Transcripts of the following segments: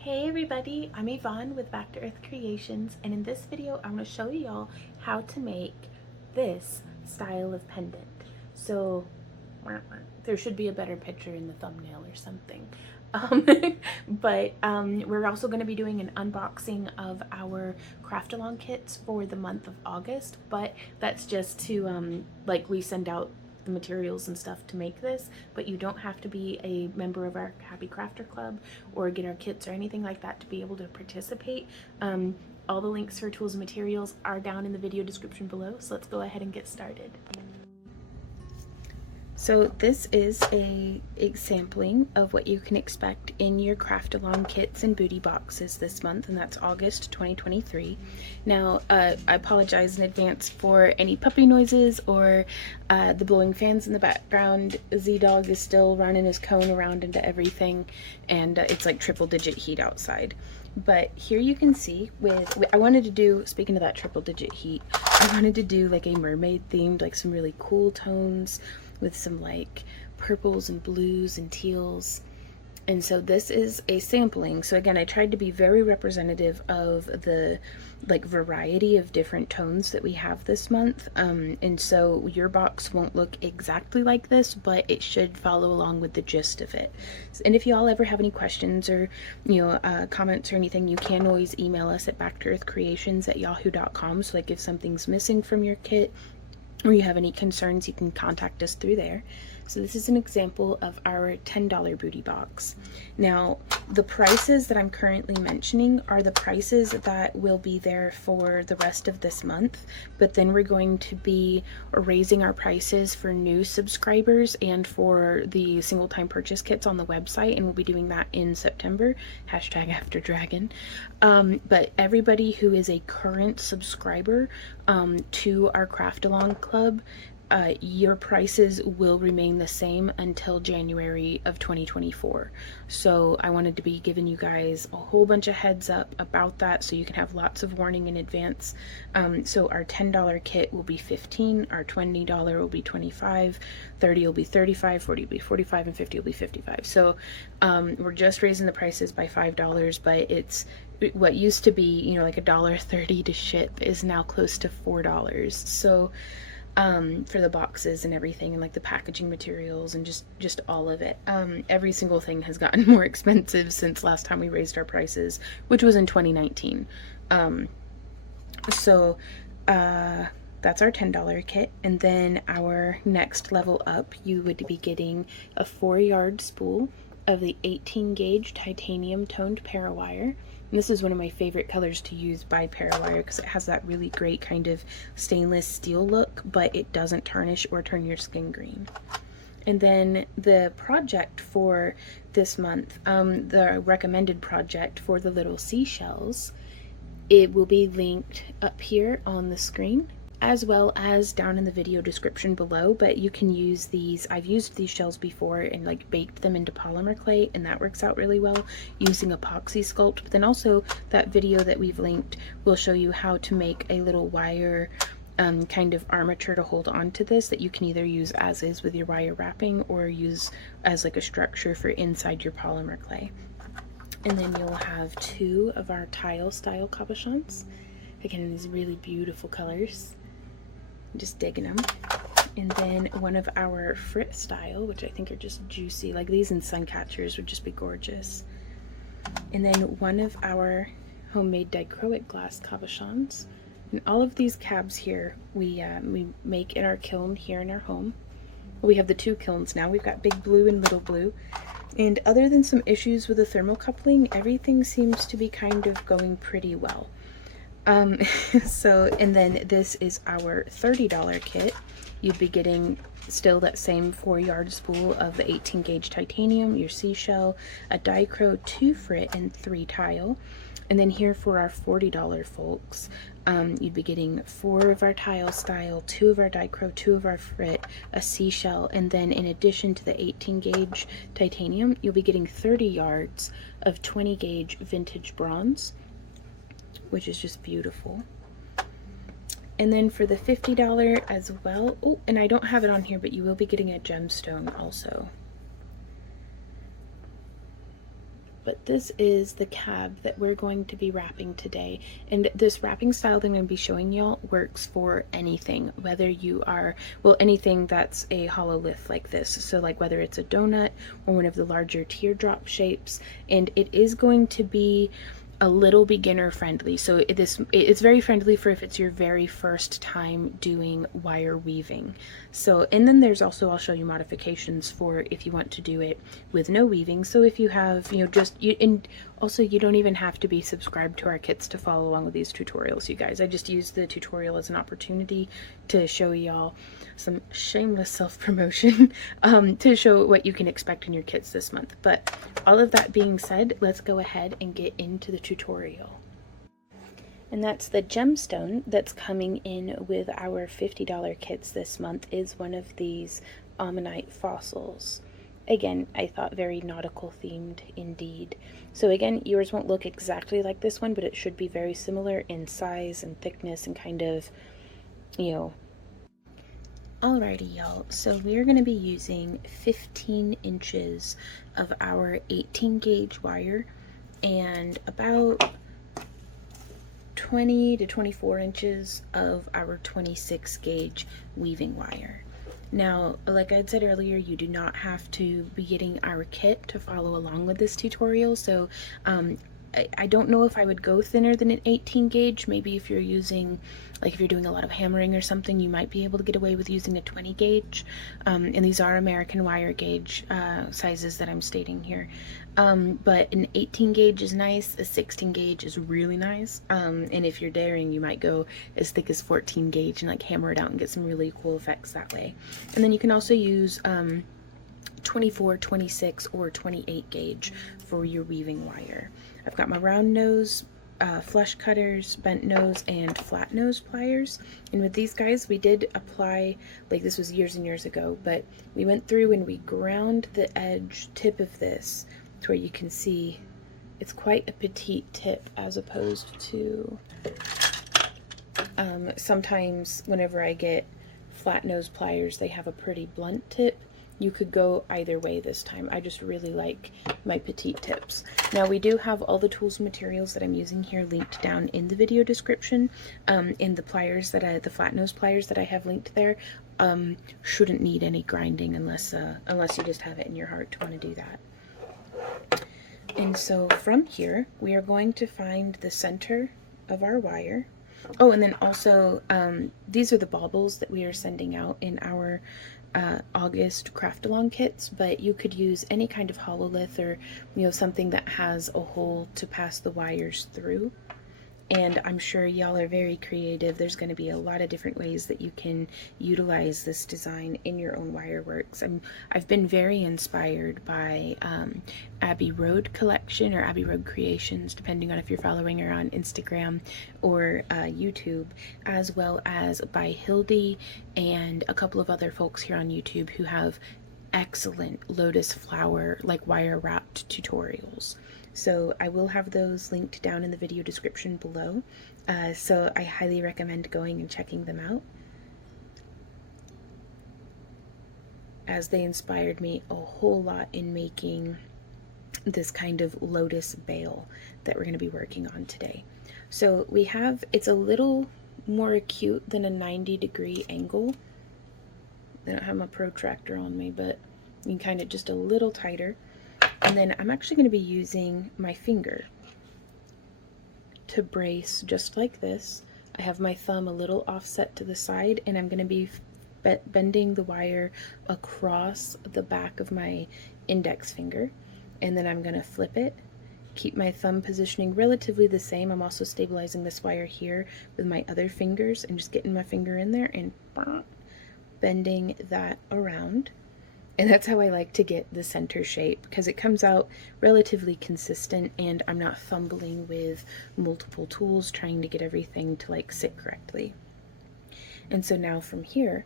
Hey everybody, I'm Yvonne with Back to Earth Creations, and in this video I want to show y'all how to make this style of pendant. So there should be a better picture in the thumbnail or something. We're also going to be doing an unboxing of our craft along kits for the month of August, but that's just to we send out the materials and stuff to make this, but you don't have to be a member of our Happy Crafter Club or get our kits or anything like that to be able to participate. All the links for tools and materials are down in the video description below, so let's go ahead and get started. So this is a sampling of what you can expect in your craft along kits and booty boxes this month, and that's August 2023. Now I apologize in advance for any puppy noises or the blowing fans in the background. Z-Dog is still running his cone around into everything, and it's like triple-digit heat outside. But here you can see I wanted to do, speaking of that triple-digit heat, I wanted to do like a mermaid themed, like some really cool tones with some like purples and blues and teals. And so this is a sampling. So again, I tried to be very representative of the like variety of different tones that we have this month. And so your box won't look exactly like this, but it should follow along with the gist of it. And if you all ever have any questions or, comments or anything, you can always email us at backtoearthcreations@yahoo.com. So like if something's missing from your kit, or you have any concerns, you can contact us through there. So this is an example of our $10 booty box. Now, the prices that I'm currently mentioning are the prices that will be there for the rest of this month, but then we're going to be raising our prices for new subscribers and for the single time purchase kits on the website, and we'll be doing that in September, #AfterDragon. But everybody who is a current subscriber to our Craft Along Club, your prices will remain the same until January of 2024. So I wanted to be giving you guys a whole bunch of heads up about that so you can have lots of warning in advance. So our $10 kit will be $15, our $20 will be $25, $30 will be $35, $40 will be $45, and $50 will be $55. So we're just raising the prices by $5, but it's what used to be, like $1.30 to ship is now close to $4. So for the boxes and everything, and like the packaging materials and just all of it. Every single thing has gotten more expensive since last time we raised our prices, which was in 2019. That's our $10 kit. And then our next level up, you would be getting a 4-yard spool of the 18 gauge titanium toned Parawire. And this is one of my favorite colors to use by Parawire because it has that really great kind of stainless steel look, but it doesn't tarnish or turn your skin green. And then the project for this month, the recommended project for the little seashells, it will be linked up here on the screen, as well as down in the video description below. But you can use these. I've used these shells before and like baked them into polymer clay, and that works out really well using epoxy sculpt. But then also that video that we've linked will show you how to make a little wire kind of armature to hold on to this that you can either use as is with your wire wrapping or use as like a structure for inside your polymer clay. And then you'll have 2 of our tile style cabochons, again in these really beautiful colors. Just digging them. And then one of our frit style, which I think are just juicy, like these in sun catchers would just be gorgeous. And then one of our homemade dichroic glass cabochons. And all of these cabs here we make in our kiln here in our home. We have the 2 kilns now. We've got Big Blue and Little Blue. And other than some issues with the thermocoupling, everything seems to be kind of going pretty well. And then this is our $30 kit. You'd be getting still that same 4-yard spool of the 18 gauge titanium, your seashell, a dichro, 2 frit, and 3 tile. And then here for our $40 folks, you'd be getting 4 of our tile style, 2 of our dichro, 2 of our frit, a seashell, and then in addition to the 18 gauge titanium, you'll be getting 30 yards of 20 gauge vintage bronze, which is just beautiful. And then for the $50 as well, oh, and I don't have it on here, but you will be getting a gemstone also. but this is the cab that we're going to be wrapping today. And this wrapping style that I'm going to be showing y'all works for anything, whether you are, well, anything that's a hololith like this. So like whether it's a donut or one of the larger teardrop shapes, and it is going to be a little beginner friendly. So it's very friendly for if it's your very first time doing wire weaving. So, and then there's also, I'll show you modifications for if you want to do it with no weaving. So if you have, you know, and also you don't even have to be subscribed to our kits to follow along with these tutorials, you guys. I just use the tutorial as an opportunity to show y'all some shameless self-promotion to show what you can expect in your kits this month. But all of that being said, let's go ahead and get into the tutorial. And that's the gemstone that's coming in with our $50 kits this month, is one of these ammonite fossils. Again, I thought very nautical themed indeed. So again, yours won't look exactly like this one, but it should be very similar in size and thickness and kind of, you know. Alrighty y'all, so we're going to be using 15 inches of our 18 gauge wire and about 20 to 24 inches of our 26 gauge weaving wire. Now, like I said earlier, you do not have to be getting our kit to follow along with this tutorial, so I don't know if I would go thinner than an 18 gauge. Maybe if you're using, like if you're doing a lot of hammering or something, you might be able to get away with using a 20 gauge. And these are American wire gauge sizes that I'm stating here. But an 18 gauge is nice, a 16 gauge is really nice. And if you're daring, you might go as thick as 14 gauge and like hammer it out and get some really cool effects that way. And then you can also use 24, 26, or 28 gauge for your weaving wire. I've got my round nose, flush cutters, bent nose, and flat nose pliers. And with these guys, we did apply, like this was years and years ago, but we went through and we ground the edge tip of this to where you can see it's quite a petite tip as opposed to sometimes whenever I get flat nose pliers, they have a pretty blunt tip. You could go either way this time. I just really like my petite tips. Now we do have all the tools and materials that I'm using here linked down in the video description. In the pliers that the flat nose pliers that I have linked there shouldn't need any grinding unless you just have it in your heart to want to do that. And so from here we are going to find the center of our wire. Oh, and then also these are the baubles that we are sending out in our August craft along kits, but you could use any kind of hololith or, you know, something that has a hole to pass the wires through. And I'm sure y'all are very creative. There's going to be a lot of different ways that you can utilize this design in your own wire works. I've been very inspired by Abbey Road Collection or Abbey Road Creations, depending on if you're following her on Instagram or YouTube, as well as by Hildy and a couple of other folks here on YouTube who have excellent lotus flower like wire wrapped tutorials. So I will have those linked down in the video description below. So I highly recommend going and checking them out, as they inspired me a whole lot in making this kind of lotus bail that we're going to be working on today. So we have, it's a little more acute than a 90-degree angle. I don't have my protractor on me, but you can kind of just a little tighter. And then I'm actually going to be using my finger to brace just like this. I have my thumb a little offset to the side, and I'm going to be bending the wire across the back of my index finger. And then I'm going to flip it, keep my thumb positioning relatively the same. I'm also stabilizing this wire here with my other fingers and just getting my finger in there and bending that around. And that's how I like to get the center shape, because it comes out relatively consistent and I'm not fumbling with multiple tools trying to get everything to like sit correctly. And so now from here,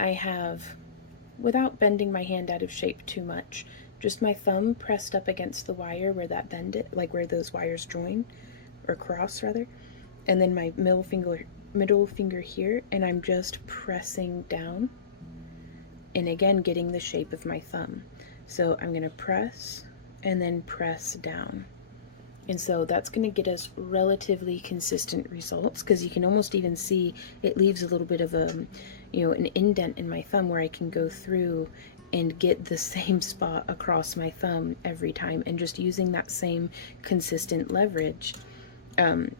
I have, without bending my hand out of shape too much, just my thumb pressed up against the wire where that bend it, like where those wires join, or cross rather, and then my middle finger here, and I'm just pressing down. And again, getting the shape of my thumb. So I'm going to press and then press down. And so that's going to get us relatively consistent results, because you can almost even see it leaves a little bit of a, you know, an indent in my thumb where I can go through and get the same spot across my thumb every time, and just using that same consistent leverage.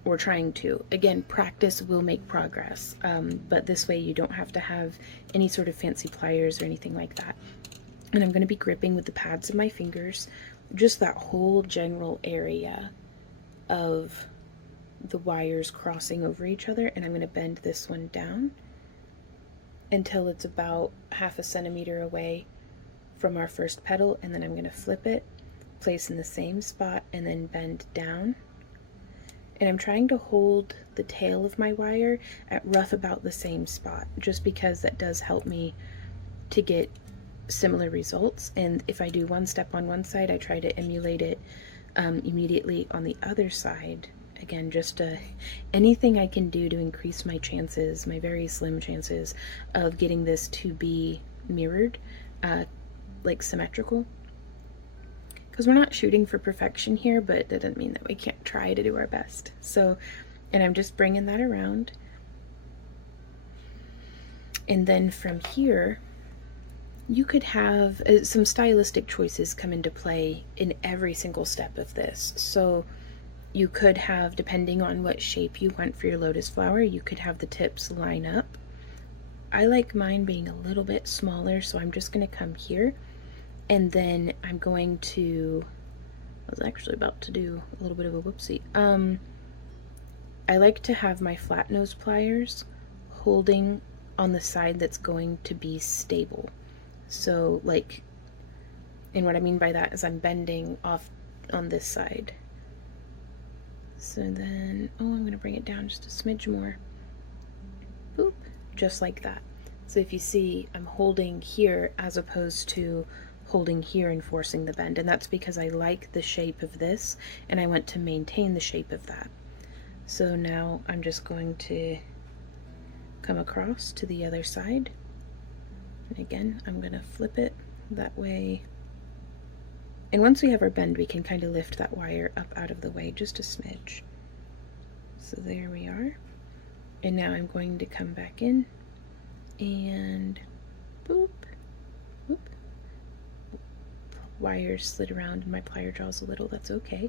Or trying to. Again, practice will make progress, but this way you don't have to have any sort of fancy pliers or anything like that. And I'm going to be gripping with the pads of my fingers, just that whole general area of the wires crossing over each other, and I'm going to bend this one down until it's about 1/2 centimeter away from our first petal, and then I'm going to flip it, place in the same spot, and then bend down. And I'm trying to hold the tail of my wire at rough about the same spot, just because that does help me to get similar results. And if I do one step on one side, I try to emulate it immediately on the other side. Again, just anything I can do to increase my chances, my very slim chances of getting this to be mirrored, like symmetrical. Because we're not shooting for perfection here, but that doesn't mean that we can't try to do our best. So, and I'm just bringing that around. And then from here, you could have some stylistic choices come into play in every single step of this. So you could have, depending on what shape you want for your lotus flower, you could have the tips line up. I like mine being a little bit smaller, so I'm just going to come here. And then I'm going to, I was actually about to do a little bit of a whoopsie. I like to have my flat nose pliers holding on the side that's going to be stable. So like, and what I mean by that is I'm bending off on this side. So then, oh, I'm going to bring it down just a smidge more. Boop, just like that. So if you see, I'm holding here as opposed to holding here and forcing the bend, and that's because I like the shape of this and I want to maintain the shape of that. So now I'm just going to come across to the other side, and again I'm going to flip it that way, and once we have our bend we can kind of lift that wire up out of the way just a smidge. So there we are, and now I'm going to come back in and boop, boop. Wire slid around in my plier jaws a little, that's okay.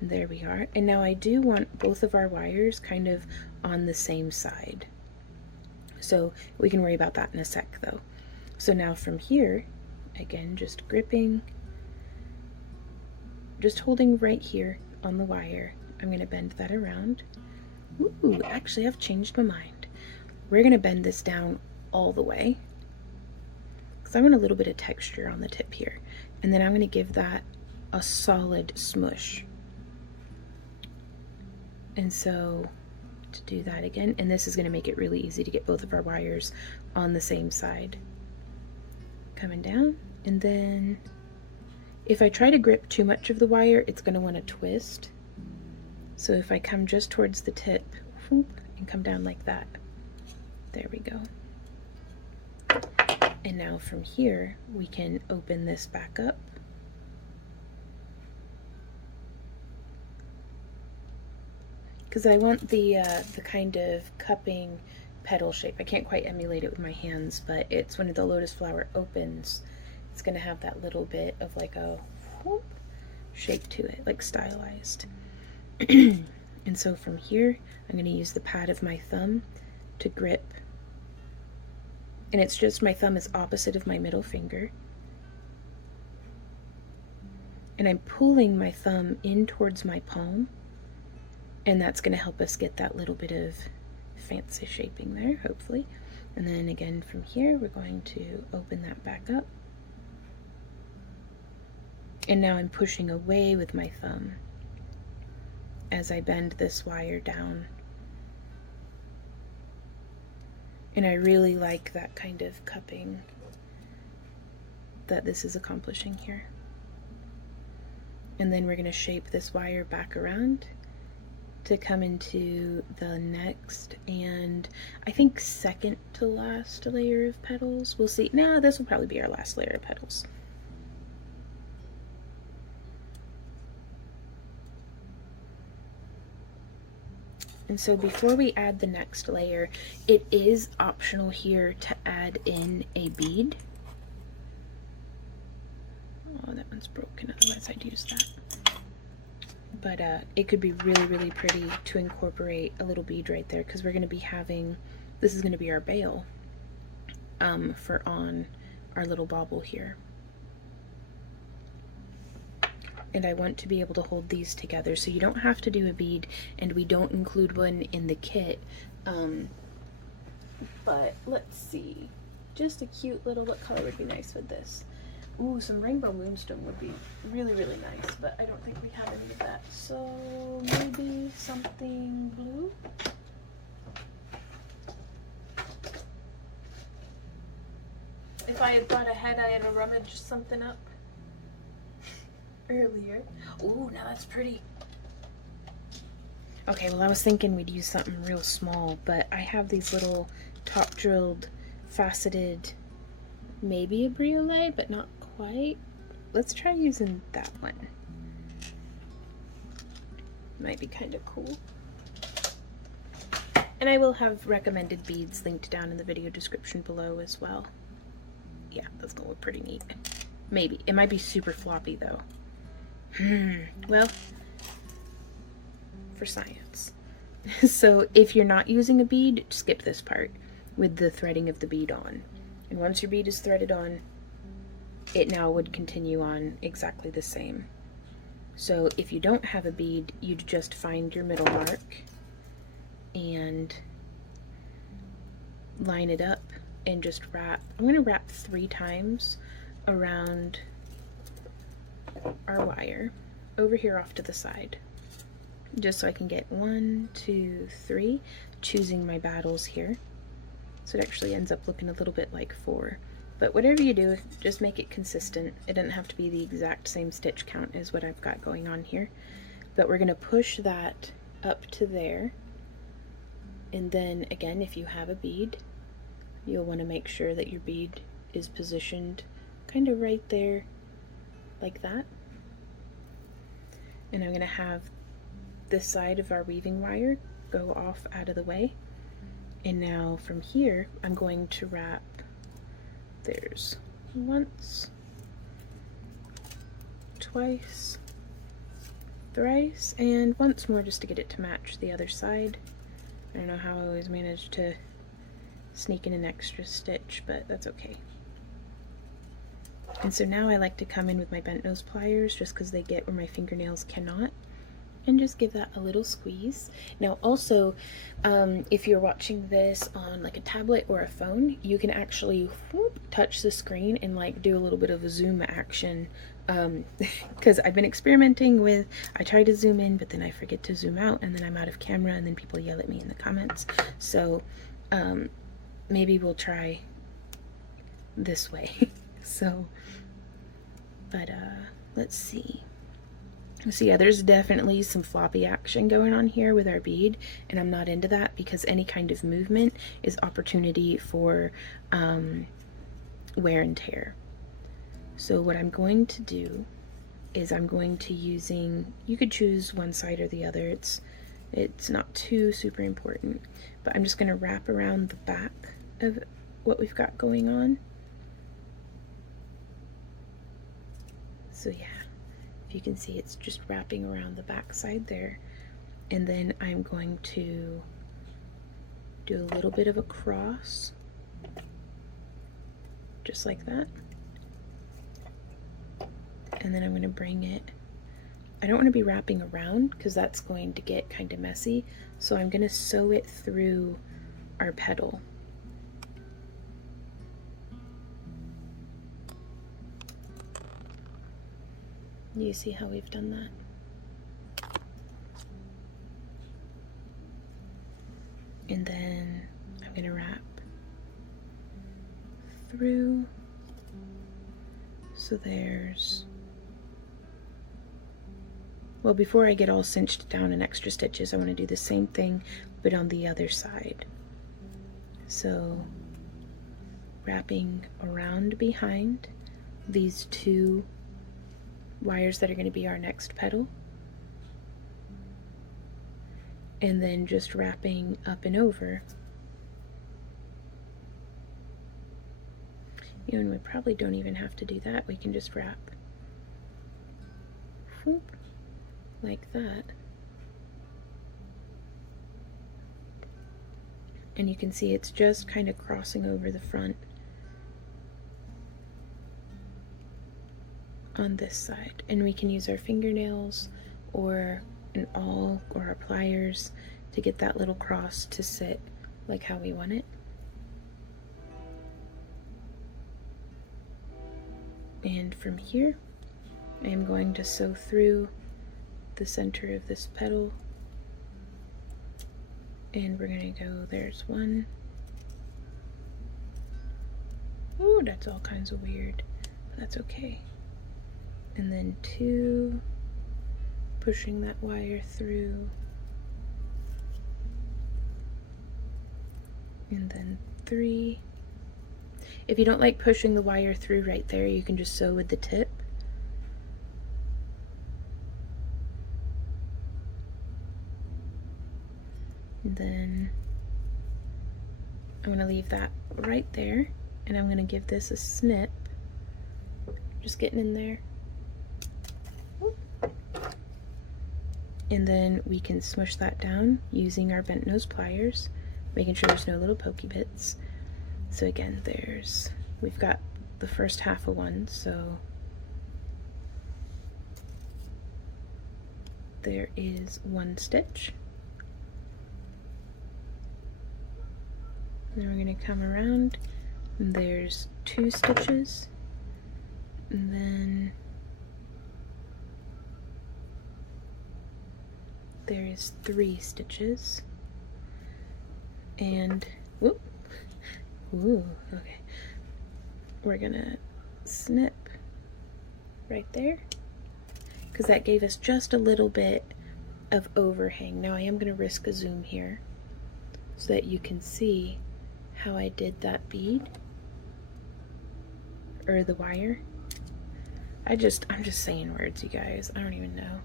And there we are. And now I do want both of our wires kind of on the same side. So we can worry about that in a sec though. So now from here, again, just gripping, just holding right here on the wire. I'm going to bend that around. Ooh, actually I've changed my mind. We're going to bend this down all the way, because I want a little bit of texture on the tip here. And then I'm going to give that a solid smush. And so to do that again, and this is going to make it really easy to get both of our wires on the same side. Coming down, and then if I try to grip too much of the wire, it's going to want to twist. So if I come just towards the tip and come down like that, there we go. And now from here, we can open this back up. Because I want the kind of cupping petal shape. I can't quite emulate it with my hands, but it's when the lotus flower opens, it's going to have that little bit of like a whoop shape to it, like stylized. And so from here, I'm going to use the pad of my thumb to grip. And it's just my thumb is opposite of my middle finger. And I'm pulling my thumb in towards my palm. And that's going to help us get that little bit of fancy shaping there, hopefully. And then again from here, we're going to open that back up. And now I'm pushing away with my thumb as I bend this wire down. And I really like that kind of cupping that this is accomplishing here. And then we're going to shape this wire back around to come into the next, and I think second to last layer of petals. We'll see. Nah, this will probably be our last layer of petals. And so before we add the next layer, it is optional here to add in a bead. Oh, that one's broken, otherwise I'd use that. But it could be really, really pretty to incorporate a little bead right there, because we're going to be having, this is going to be our bail for on our little bauble here. And I want to be able to hold these together, so you don't have to do a bead, and we don't include one in the kit. But let's see, just a cute little, what color would be nice with this? Ooh, some rainbow moonstone would be really, really nice, but I don't think we have any of that. So maybe something blue? If I had thought ahead, I had rummaged something up earlier. Ooh, now that's pretty. Okay, well I was thinking we'd use something real small, but I have these little top drilled, faceted, maybe a briolette, but not quite. Let's try using that one. Might be kind of cool. And I will have recommended beads linked down in the video description below as well. Yeah, that's gonna look pretty neat. Maybe. It might be super floppy though. Well, for science. So if you're not using a bead, skip this part with the threading of the bead on. And once your bead is threaded on, it now would continue on exactly the same. So if you don't have a bead, you'd just find your middle mark and line it up and just wrap. I'm going to wrap 3 times around our wire over here off to the side, just so I can get 1, 2, 3, choosing my battles here. So it actually ends up looking a little bit like 4. But whatever you do, just make it consistent. It doesn't have to be the exact same stitch count as what I've got going on here. But we're going to push that up to there. And then again, if you have a bead, you'll want to make sure that your bead is positioned kind of right there, like that. And I'm going to have this side of our weaving wire go off out of the way. And now from here, I'm going to wrap, there's once, twice, thrice, and once more just to get it to match the other side. I don't know how I always manage to sneak in an extra stitch, but that's okay. And so now I like to come in with my bent nose pliers just because they get where my fingernails cannot, and just give that a little squeeze. Now also, if you're watching this on like a tablet or a phone, you can actually touch the screen and like do a little bit of a zoom action, because I've been experimenting with, I try to zoom in but then I forget to zoom out and then I'm out of camera and then people yell at me in the comments. So maybe we'll try this way. So, but let's see. So yeah, there's definitely some floppy action going on here with our bead, and I'm not into that because any kind of movement is opportunity for wear and tear. So what I'm going to do is I'm going to you could choose one side or the other, it's not too super important, but I'm just going to wrap around the back of what we've got going on. So yeah, if you can see, it's just wrapping around the back side there. And then I'm going to do a little bit of a cross, just like that. And then I'm going to bring it, I don't want to be wrapping around because that's going to get kind of messy. So I'm going to sew it through our petal. You see how we've done that? And then I'm going to wrap through. So there's, well, before I get all cinched down in extra stitches, I want to do the same thing but on the other side. So wrapping around behind these 2 wires that are going to be our next petal, and then just wrapping up and over. You know, and we probably don't even have to do that. We can just wrap like that. And you can see it's just kind of crossing over the front on this side. And we can use our fingernails or an awl or our pliers to get that little cross to sit like how we want it. And from here, I am going to sew through the center of this petal. And we're gonna go, there's one. Ooh, that's all kinds of weird, but that's okay. And then 2, pushing that wire through. And then 3. If you don't like pushing the wire through right there, you can just sew with the tip. And then I'm going to leave that right there, and I'm going to give this a snip. Just getting in there. And then we can smush that down using our bent nose pliers, making sure there's no little pokey bits. So again, we've got the first half of one, so there is 1 stitch. And then we're going to come around, and there's 2 stitches, and then there is 3 stitches, and whoop, ooh, okay, we're gonna snip right there, because that gave us just a little bit of overhang. Now I am going to risk a zoom here so that you can see how I did that bead or the wire. I'm just saying words, you guys. I don't even know.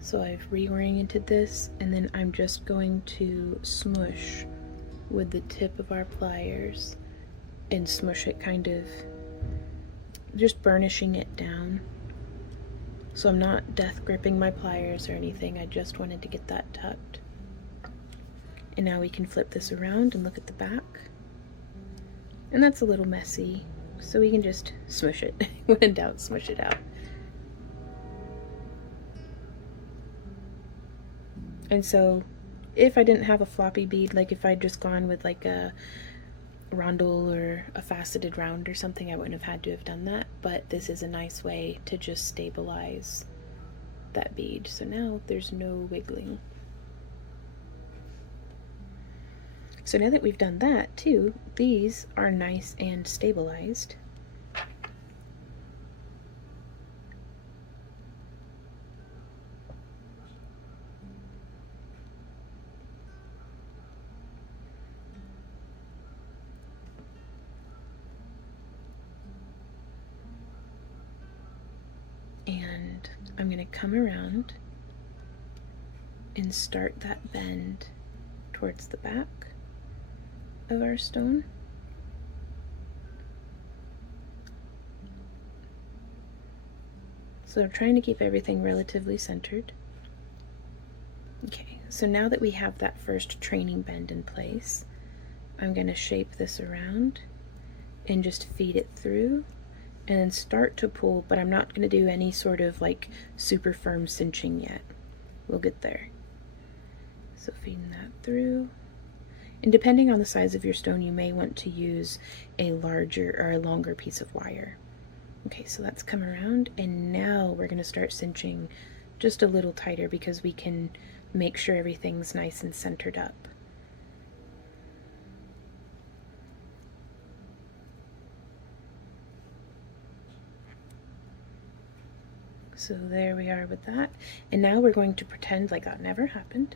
So I've reoriented this, and then I'm just going to smush with the tip of our pliers and smush it, kind of just burnishing it down. So I'm not death gripping my pliers or anything. I just wanted to get that tucked. And now we can flip this around and look at the back. And that's a little messy, so we can just smush it. When in doubt, smush it out. And so if I didn't have a floppy bead, like if I'd just gone with like a rondel or a faceted round or something, I wouldn't have had to have done that. But this is a nice way to just stabilize that bead. So now there's no wiggling. So now that we've done that too, these are nice and stabilized. And I'm going to come around and start that bend towards the back of our stone. So I'm trying to keep everything relatively centered. Okay, so now that we have that first training bend in place, I'm going to shape this around and just feed it through and then start to pull, but I'm not going to do any sort of like super firm cinching yet. We'll get there. So feeding that through. And depending on the size of your stone, you may want to use a larger or a longer piece of wire. Okay, so that's come around, and now we're going to start cinching just a little tighter because we can make sure everything's nice and centered up. So there we are with that. And now we're going to pretend like that never happened.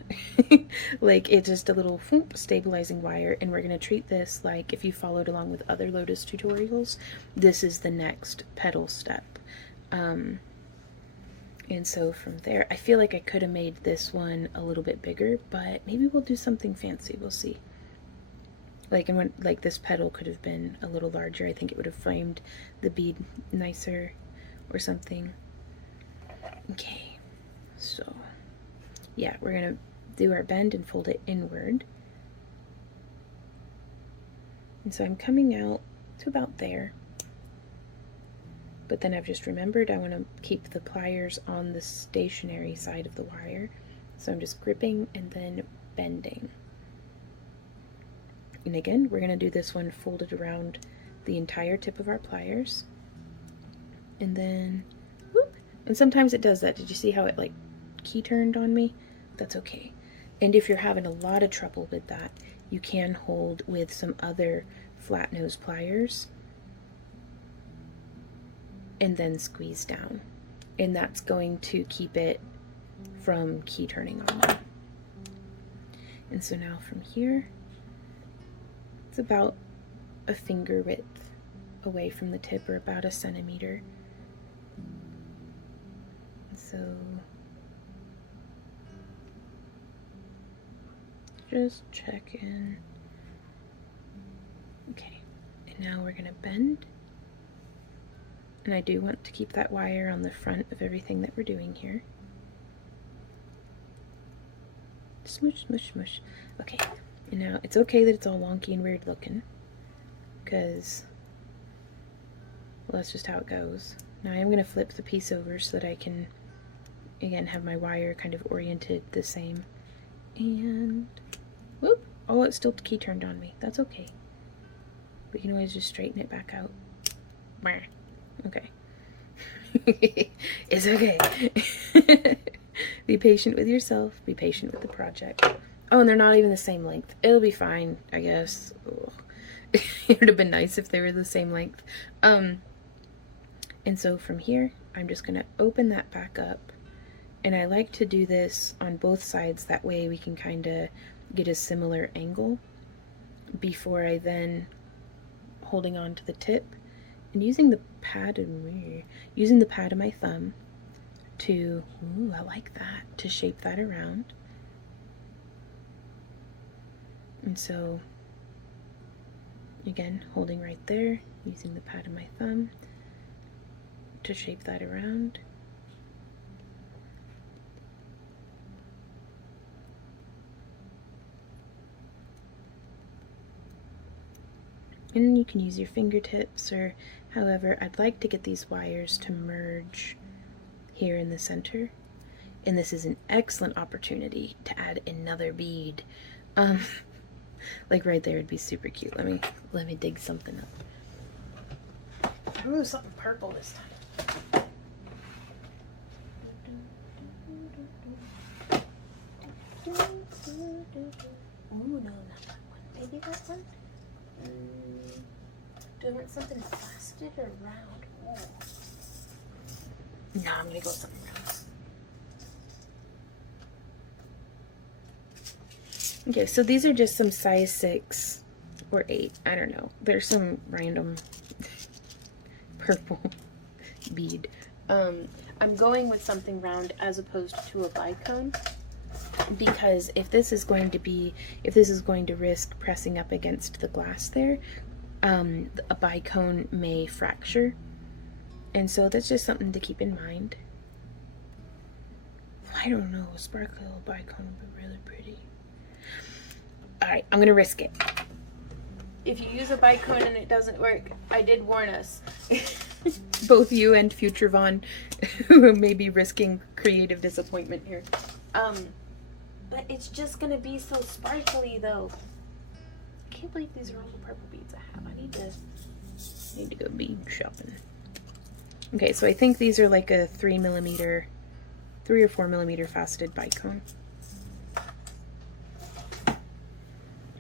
Like it's just a little stabilizing wire, and we're going to treat this like, if you followed along with other Lotus tutorials, this is the next petal step. And so from there, I feel like I could have made this one a little bit bigger, but maybe we'll do something fancy. We'll see. Like, and when, like, this petal could have been a little larger. I think it would have framed the bead nicer or something. Okay, so yeah, we're gonna do our bend and fold it inward. And so I'm coming out to about there. But then I've just remembered I want to keep the pliers on the stationary side of the wire. So I'm just gripping and then bending. And again, we're going to do this one folded around the entire tip of our pliers. And then, whoop, and sometimes it does that. Did you see how it like key turned on me? That's okay. And if you're having a lot of trouble with that, you can hold with some other flat nose pliers and then squeeze down, and that's going to keep it from key turning on you. And so now from here, it's about a finger width away from the tip, or about a centimeter. So just check in. Okay, and now we're gonna bend. And I do want to keep that wire on the front of everything that we're doing here. Smoosh, smoosh, smoosh. Okay, and now it's okay that it's all wonky and weird looking, because, well, that's just how it goes. Now I am going to flip the piece over so that I can, again, have my wire kind of oriented the same. And, whoop, oh, it's still key turned on me. That's okay. We can always just straighten it back out. Okay. It's okay. Be patient with yourself. Be patient with the project. Oh, and they're not even the same length. It'll be fine, I guess. It would have been nice if they were the same length. And so from here, I'm just going to open that back up. And I like to do this on both sides. That way we can kind of get a similar angle before I then, holding on to the tip, and using the pad of my thumb to, ooh, I like that, to shape that around. And so, again, holding right there, using the pad of my thumb to shape that around. And you can use your fingertips, or however. I'd like to get these wires to merge here in the center. And this is an excellent opportunity to add another bead. Like right there would be super cute. Let me dig something up. Ooh, something purple this time. Ooh, no, not that one. Maybe that one? Do I want something plastic or round? Ooh. No, I'm gonna go with something round. Okay, so these are just some size 6 or 8. I don't know. There's some random purple bead. I'm going with something round as opposed to a bicone, because if this is going to risk pressing up against the glass there, a bicone may fracture. And so that's just something to keep in mind. I don't know, a sparkly little bicone would be really pretty. Alright, I'm gonna risk it. If you use a bicone and it doesn't work, I did warn us. Both you and future Vaughn, who may be risking creative disappointment here. But it's just gonna be so sparkly though. I can't believe these are all the purple beads I have. I need to go bead shopping. Okay, so I think these are like a 3 or 4 millimeter faceted bicone.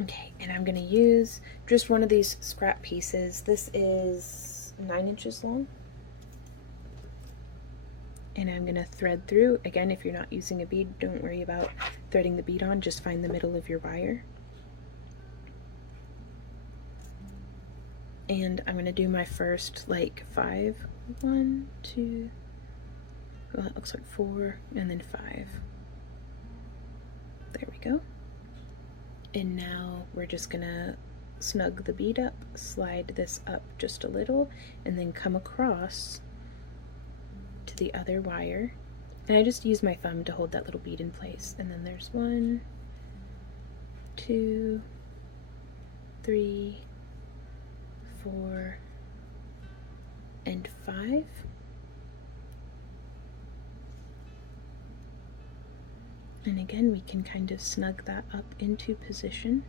Okay, and I'm gonna use just one of these scrap pieces. This is 9 inches long. And I'm gonna thread through. Again, if you're not using a bead, don't worry about threading the bead on, just find the middle of your wire. And I'm gonna do my first like 5. 1, 2, Well, that looks like 4 and then 5. There we go. And now we're just gonna snug the bead up, slide this up just a little, and then come across to the other wire. And I just use my thumb to hold that little bead in place. And then there's 1, 2, 3, 4, and 5. And again, we can kind of snug that up into position.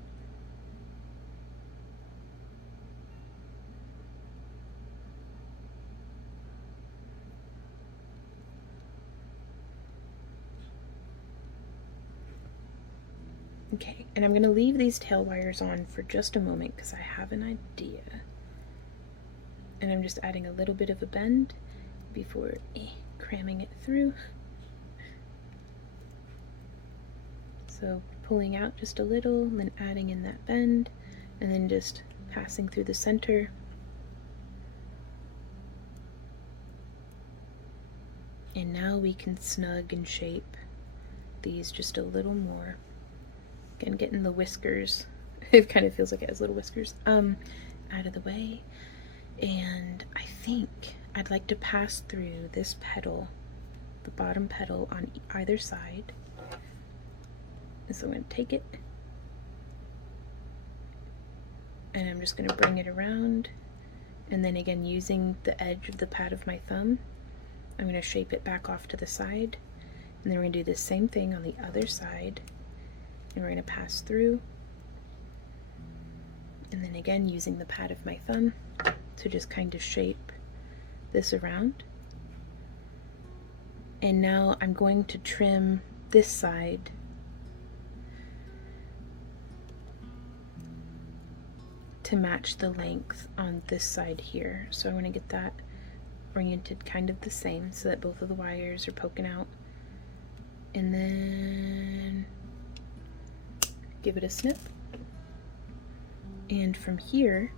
Okay, and I'm going to leave these tail wires on for just a moment because I have an idea. And I'm just adding a little bit of a bend before cramming it through. So pulling out just a little, and then adding in that bend, and then just passing through the center. And now we can snug and shape these just a little more. Again, getting the whiskers, it kind of feels like it has little whiskers, out of the way. And I think I'd like to pass through this petal, the bottom petal on either side. And so I'm going to take it, and I'm just going to bring it around, and then again using the edge of the pad of my thumb, I'm going to shape it back off to the side, and then we're going to do the same thing on the other side, and we're going to pass through, and then again using the pad of my thumb to just kind of shape this around. And now I'm going to trim this side to match the length on this side here. So I want to get that oriented kind of the same so that both of the wires are poking out. And then give it a snip. And from here,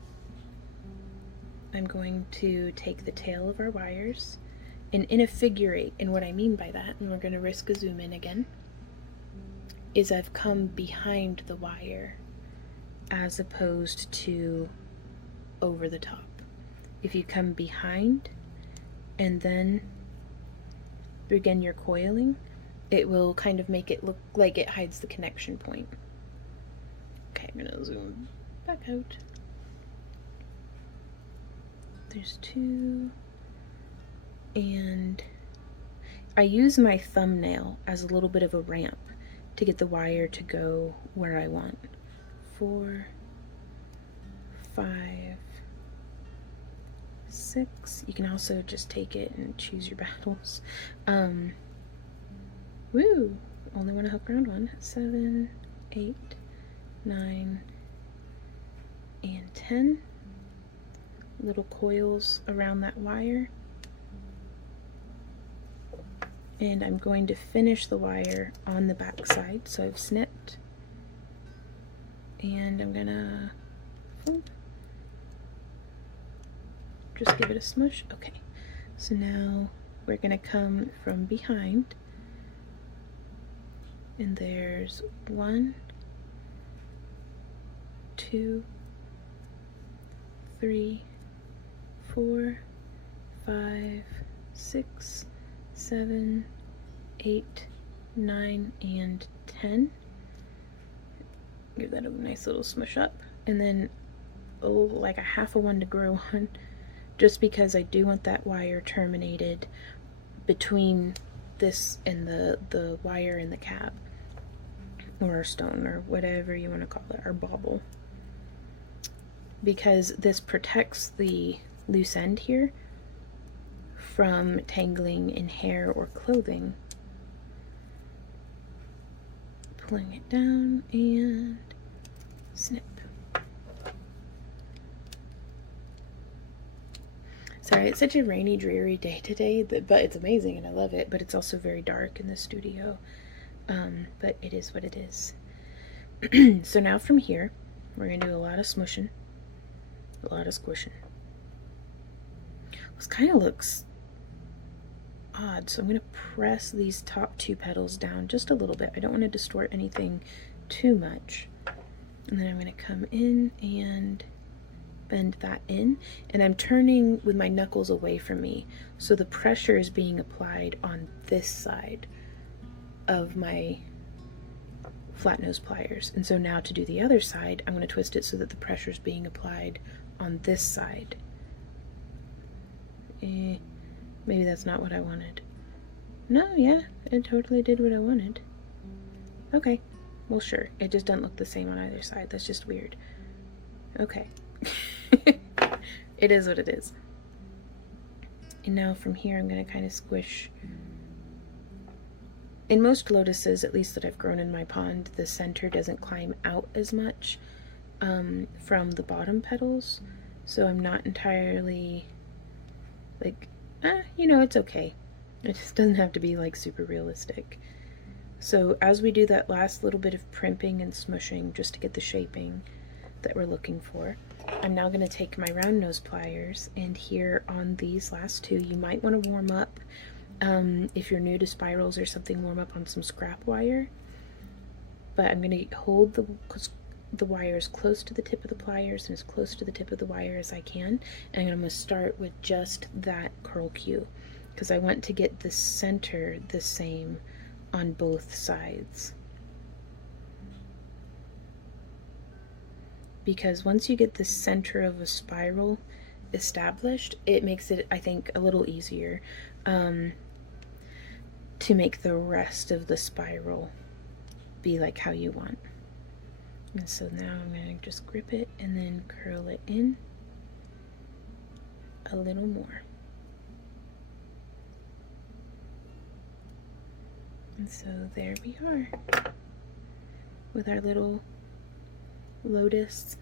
I'm going to take the tail of our wires and in a figure 8, and what I mean by that, and we're going to risk a zoom in again, is I've come behind the wire as opposed to over the top. If you come behind and then begin your coiling, it will kind of make it look like it hides the connection point. Okay, I'm gonna zoom back out. There's 2, and I use my thumbnail as a little bit of a ramp to get the wire to go where I want. 4, 5, 6. You can also just take it and choose your battles. Woo! Only want to hook around 1. 7, 8, 9, and 10. Little coils around that wire. And I'm going to finish the wire on the back side, so I've snipped. And I'm gonna just give it a smush. Okay, so now we're gonna come from behind, and there's 1, 2, 3, 4, 5, 6, 7, 8, 9, and 10. Give that a nice little smush up, and then like a half a one to grow on, just because I do want that wire terminated between this and the wire in the cap, or our stone, or whatever you want to call it, our bauble, because this protects the loose end here from tangling in hair or clothing. Pulling it down and snip. Sorry, it's such a rainy, dreary day today, but it's amazing and I love it, but it's also very dark in the studio. But it is what it is. So now from here, we're going to do a lot of smushing, a lot of squishing. This kind of looks odd. So I'm going to press these top two petals down just a little bit. I don't want to distort anything too much. And then I'm going to come in and bend that in, and I'm turning with my knuckles away from me, so the pressure is being applied on this side of my flat nose pliers. And so now to do the other side, I'm going to twist it so that the pressure is being applied on this side. Maybe that's not what I wanted. No, yeah, it totally did what I wanted. Okay, well sure, it just doesn't look the same on either side. That's just weird. Okay. It is what it is. And now from here I'm going to kind of squish. In most lotuses, at least that I've grown in my pond, the center doesn't climb out as much from the bottom petals, so I'm not entirely like, you know, it's okay. It just doesn't have to be like super realistic. So as we do that last little bit of primping and smushing just to get the shaping that we're looking for, I'm now going to take my round nose pliers, and here on these last two, you might want to warm up, if you're new to spirals or something, warm up on some scrap wire. But I'm going to hold the wires close to the tip of the pliers and as close to the tip of the wire as I can, and I'm going to start with just that curl cue, because I want to get the center the same on both sides. Because once you get the center of a spiral established, it makes it, I think, a little easier to make the rest of the spiral be like how you want. And so now I'm going to just grip it and then curl it in a little more. And so there we are with our little lotus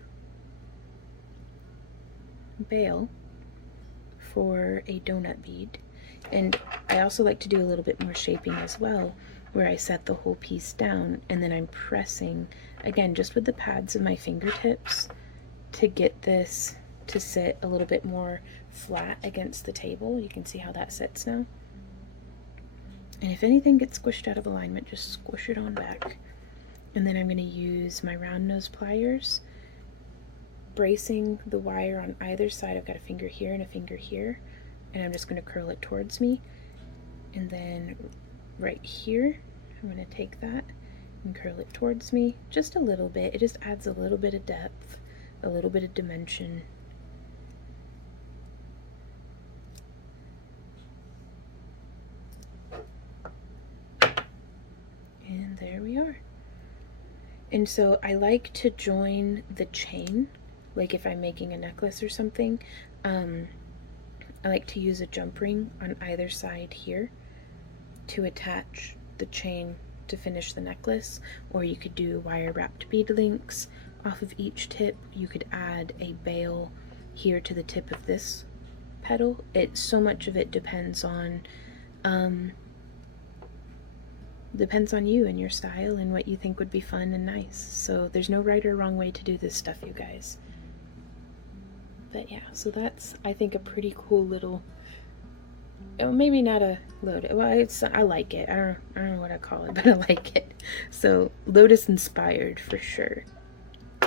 bail for a donut bead. And I also like to do a little bit more shaping as well, where I set the whole piece down and then I'm pressing again just with the pads of my fingertips to get this to sit a little bit more flat against the table. You can see how that sits now. And if anything gets squished out of alignment, just squish it on back. And then I'm going to use my round nose pliers, bracing the wire on either side. I've got a finger here and a finger here, and I'm just going to curl it towards me. And then right here, I'm going to take that and curl it towards me just a little bit. It just adds a little bit of depth, a little bit of dimension. And there we are. And so I like to join the chain, like if I'm making a necklace or something, I like to use a jump ring on either side here to attach the chain to finish the necklace, or you could do wire wrapped bead links off of each tip. You could add a bail here to the tip of this petal. So much of it depends on you and your style and what you think would be fun and nice. So there's no right or wrong way to do this stuff, you guys. But yeah, so that's, I think, a pretty cool little, maybe not a lotus, well, I like it. I don't know what I call it, but I like it. So lotus inspired for sure.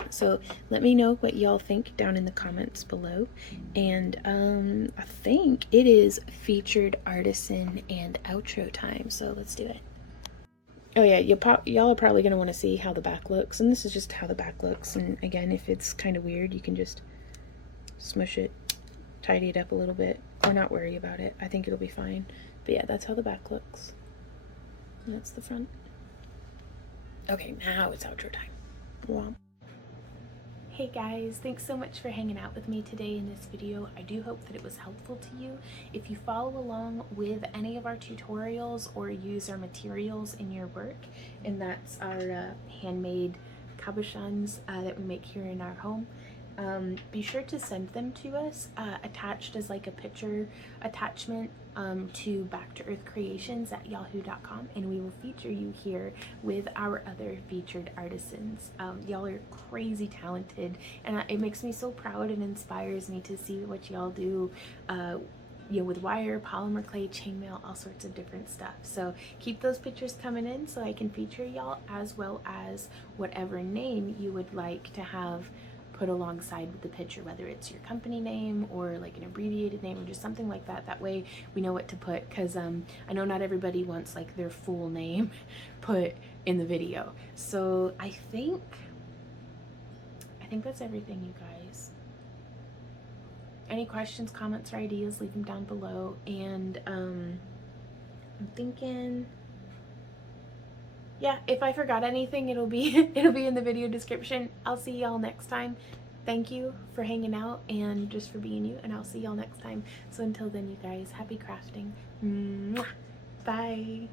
So let me know what y'all think down in the comments below. And I think it is featured artisan and outro time, so let's do it. Oh yeah, y'all are probably going to want to see how the back looks, and this is just how the back looks. And again, if it's kind of weird, you can just smush it, tidy it up a little bit, or not worry about it. I think it'll be fine. But yeah, that's how the back looks. And that's the front. Okay, now it's outro time. Womp. Hey guys, thanks so much for hanging out with me today in this video. I do hope that it was helpful to you. If you follow along with any of our tutorials or use our materials in your work, and that's our handmade cabochons that we make here in our home, be sure to send them to us attached as like a picture attachment to backtooearthcreations@yahoo.com, and we will feature you here with our other featured artisans. Y'all are crazy talented, and it makes me so proud and inspires me to see what y'all do with wire, polymer clay, chainmail, all sorts of different stuff. So keep those pictures coming in so I can feature y'all, as well as whatever name you would like to have put alongside with the picture, whether it's your company name or like an abbreviated name or just something like that. That way we know what to put, because I know not everybody wants like their full name put in the video. So I think that's everything, you guys. Any questions, comments, or ideas, leave them down below. And I'm thinking, yeah, if I forgot anything, it'll be in the video description. I'll see y'all next time. Thank you for hanging out and just for being you, and I'll see y'all next time. So until then, you guys, happy crafting. Mwah. Bye.